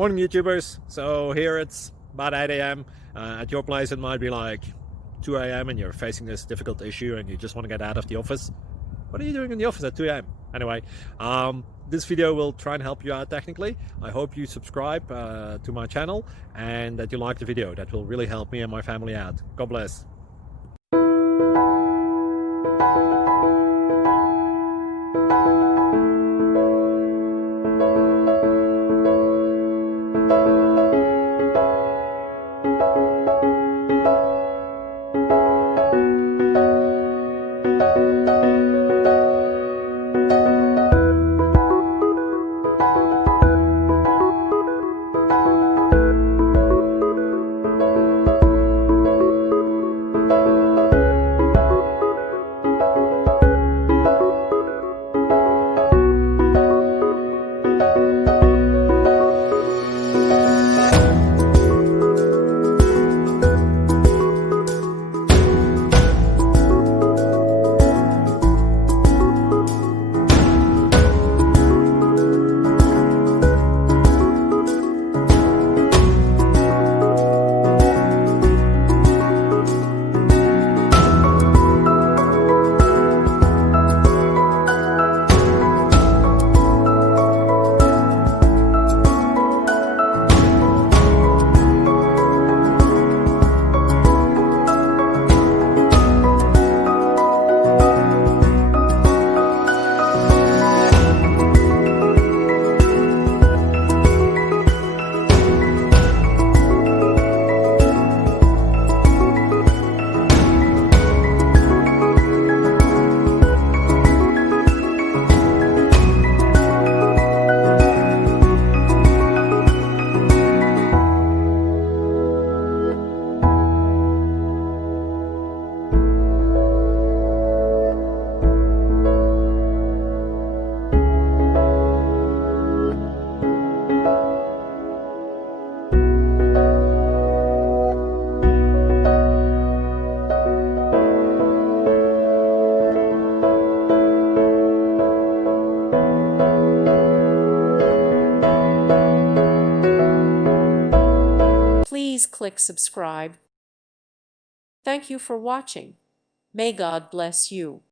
Morning YouTubers. So here it's about 8 a.m. At your place it might be like 2 a.m. and you're facing this difficult issue and you just want to get out of the office. What are you doing in the office at 2 a.m.? Anyway, this video will try and help you out technically. I hope you subscribe to my channel and that you like the video. That will really help me and my family out. God bless. Please click subscribe. Thank you for watching. May God bless you.